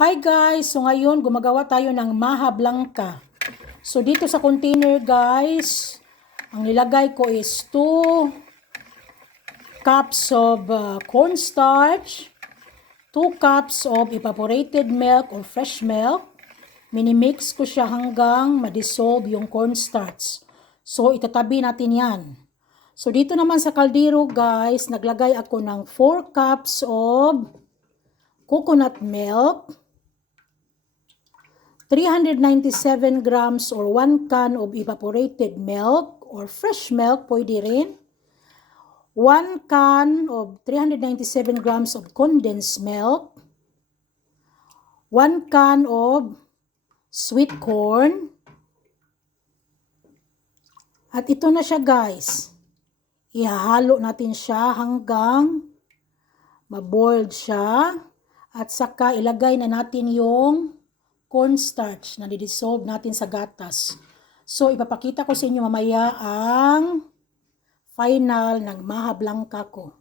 Hi guys! So ngayon gumagawa tayo ng maha blanca. So dito sa container guys, ang nilagay ko is 2 cups of cornstarch, 2 cups of evaporated milk or fresh milk. Minimix ko siya hanggang ma-dissolve yung cornstarch. So itatabi natin yan. So dito naman sa kaldero guys, naglagay ako ng 4 cups of coconut milk, 397 grams or 1 can of evaporated milk or fresh milk, pwede rin. 1 can of 397 grams of condensed milk. 1 can of sweet corn. At ito na siya guys. Ihahalo natin siya hanggang ma-boiled siya. At saka ilagay na natin yung cornstarch na didissolve natin sa gatas. So, ipapakita ko sa inyo mamaya ang final ng maha blanca ko.